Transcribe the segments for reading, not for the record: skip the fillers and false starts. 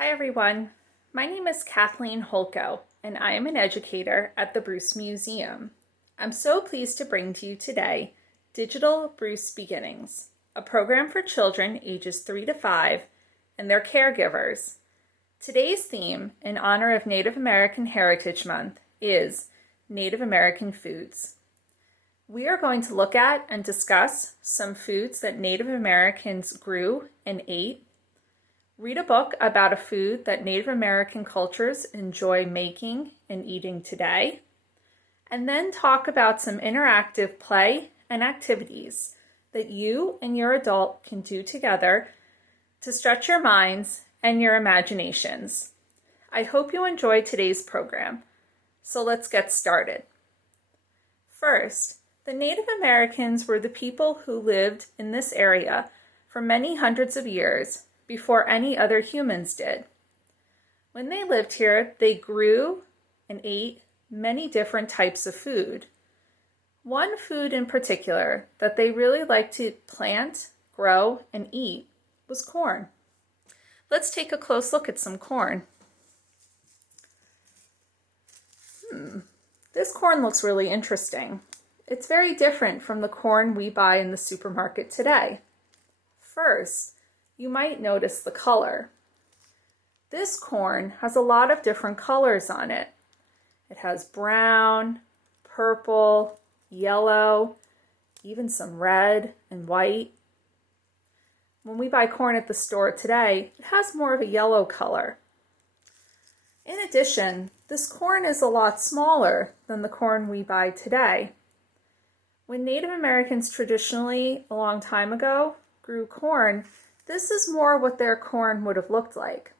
Hi everyone, my name is Kathleen Holko and I am an educator at the Bruce Museum. I'm so pleased to bring to you today Digital Bruce Beginnings, a program for children ages 3 to 5 and their caregivers. Today's theme, in honor of Native American Heritage Month, is Native American foods. We are going to look at and discuss some foods that Native Americans grew and ate. Read a book about a food that Native American cultures enjoy making and eating today, and then talk about some interactive play and activities that you and your adult can do together to stretch your minds and your imaginations. I hope you enjoy today's program, so let's get started. First, the Native Americans were the people who lived in this area for many hundreds of years before any other humans did. When they lived here, they grew and ate many different types of food. One food in particular that they really liked to plant, grow, and eat was corn. Let's take a close look at some corn. This corn looks really interesting. It's very different from the corn we buy in the supermarket today. First, you might notice the color. This corn has a lot of different colors on it. It has brown, purple, yellow, even some red and white. When we buy corn at the store today, it has more of a yellow color. In addition, this corn is a lot smaller than the corn we buy today. When Native Americans traditionally, a long time ago, grew corn, this is more what their corn would have looked like.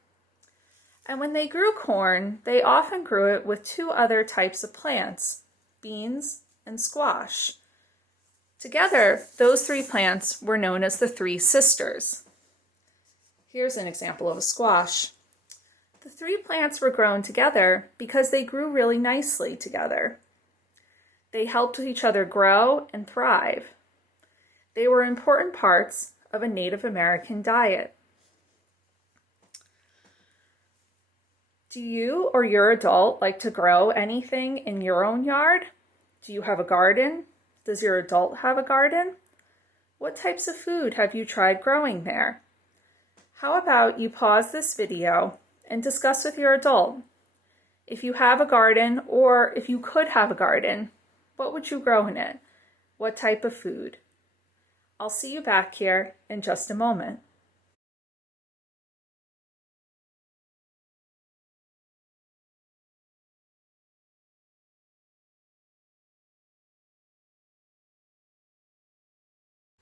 And when they grew corn, they often grew it with two other types of plants, beans and squash. Together, those three plants were known as the three sisters. Here's an example of a squash. The three plants were grown together because they grew really nicely together. They helped each other grow and thrive. They were important parts of a Native American diet. Do you or your adult like to grow anything in your own yard? Do you have a garden? Does your adult have a garden? What types of food have you tried growing there? How about you pause this video and discuss with your adult. If you have a garden, or if you could have a garden, what would you grow in it? What type of food? I'll see you back here in just a moment.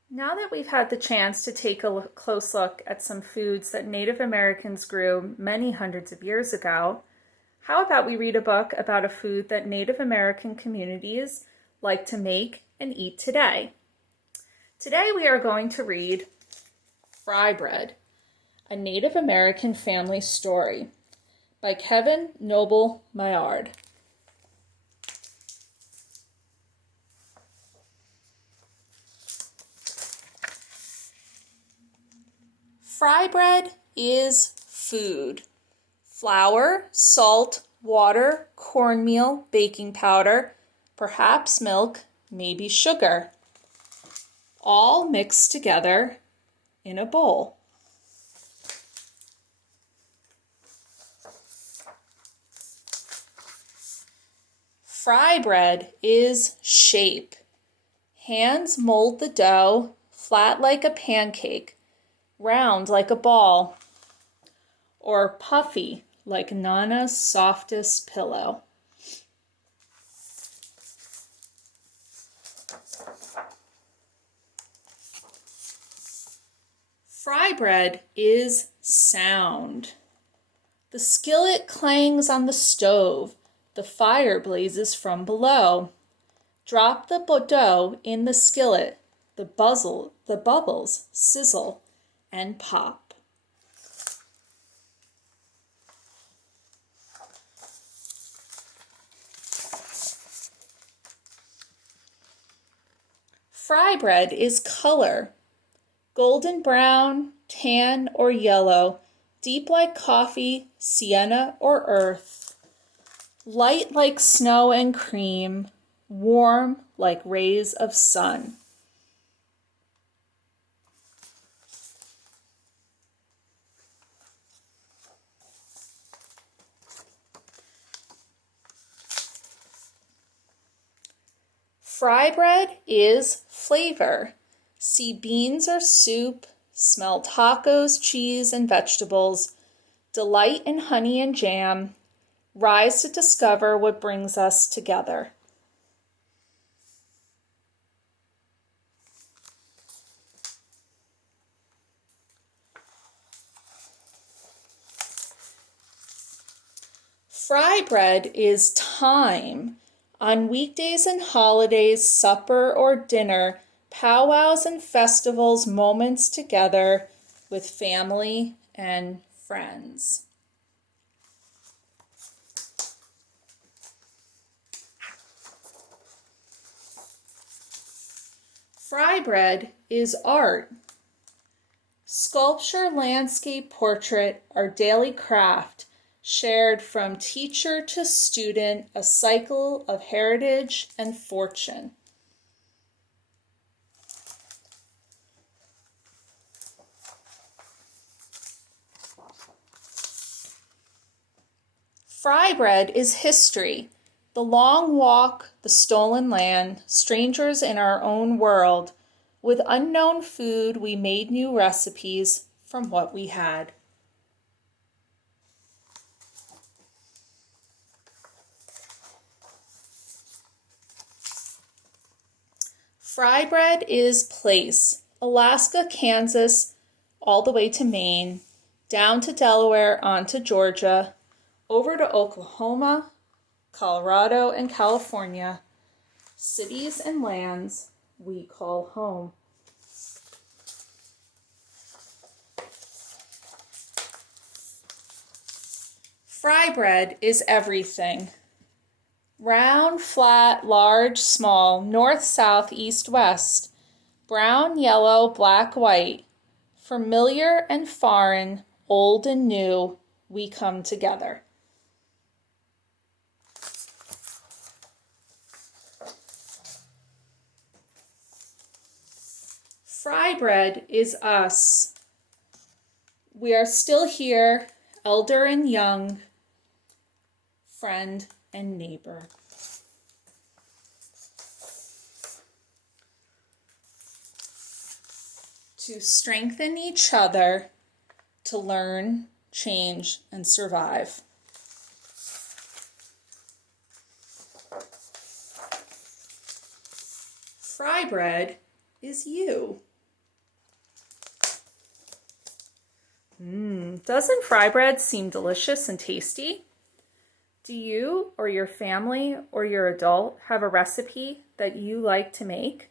Now that we've had the chance to take a close look at some foods that Native Americans grew many hundreds of years ago, how about we read a book about a food that Native American communities like to make and eat today? Today we are going to read Fry Bread, a Native American family story by Kevin Noble Maillard. Fry bread is food. Flour, salt, water, cornmeal, baking powder, perhaps milk, maybe sugar, all mixed together in a bowl. Fry bread is shape. Hands mold the dough, flat like a pancake, round like a ball, or puffy like Nana's softest pillow. Fry bread is sound. The skillet clangs on the stove. The fire blazes from below. Drop the dough in the skillet. The bubbles sizzle and pop. Fry bread is color. Golden brown, tan, or yellow, deep like coffee, sienna, or earth, light like snow and cream, warm like rays of sun. Fry bread is flavor. See beans or soup, smell tacos, cheese, and vegetables, delight in honey and jam, rise to discover what brings us together. Fry bread is time. On weekdays and holidays, supper or dinner, powwows and festivals, moments together with family and friends. Fry bread is art. Sculpture, landscape, portrait, our daily craft, shared from teacher to student, a cycle of heritage and fortune. Fry bread is history. The long walk, the stolen land, strangers in our own world. With unknown food, we made new recipes from what we had. Fry bread is place. Alaska, Kansas, all the way to Maine, down to Delaware, on to Georgia, over to Oklahoma, Colorado, and California, cities and lands we call home. Fry bread is everything. Round, flat, large, small, north, south, east, west, brown, yellow, black, white, familiar and foreign, old and new, we come together. Fry bread is us. We are still here, elder and young, friend and neighbor. To strengthen each other, to learn, change, and survive. Fry bread is you. Doesn't fry bread seem delicious and tasty? Do you or your family or your adult have a recipe that you like to make?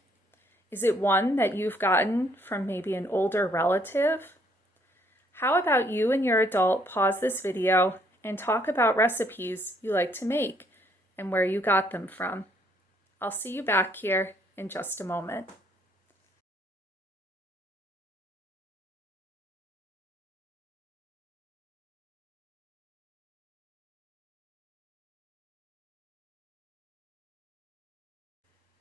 Is it one that you've gotten from maybe an older relative? How about you and your adult pause this video and talk about recipes you like to make and where you got them from? I'll see you back here in just a moment.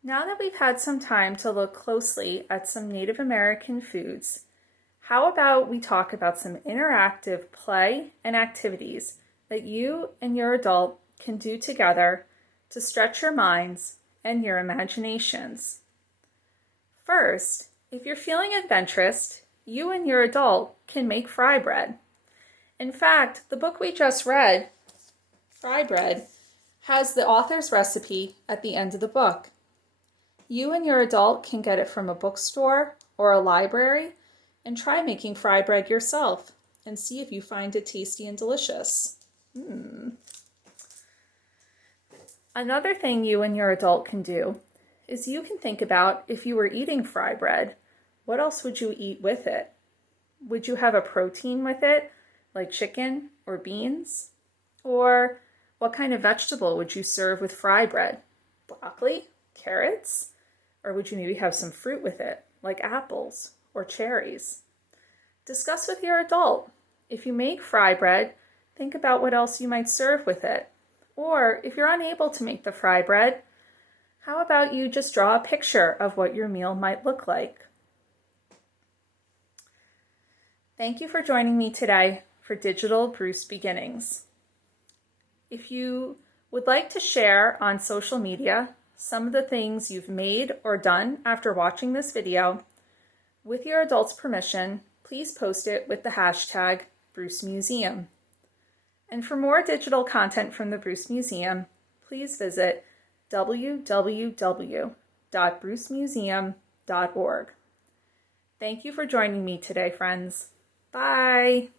Now that we've had some time to look closely at some Native American foods, how about we talk about some interactive play and activities that you and your adult can do together to stretch your minds and your imaginations. First, if you're feeling adventurous, you and your adult can make fry bread. In fact, the book we just read, Fry Bread, has the author's recipe at the end of the book. You and your adult can get it from a bookstore or a library and try making fry bread yourself and see if you find it tasty and delicious. Another thing you and your adult can do is you can think about, if you were eating fry bread, what else would you eat with it? Would you have a protein with it, like chicken or beans? Or what kind of vegetable would you serve with fry bread? Broccoli? Carrots? Or would you maybe have some fruit with it, like apples or cherries? Discuss with your adult. If you make fry bread, think about what else you might serve with it. Or if you're unable to make the fry bread, how about you just draw a picture of what your meal might look like? Thank you for joining me today for Digital Bruce Beginnings. If you would like to share on social media some of the things you've made or done after watching this video, with your adult's permission, please post it with the hashtag Bruce Museum. And for more digital content from the Bruce Museum, please visit www.brucemuseum.org. Thank you for joining me today, friends. Bye!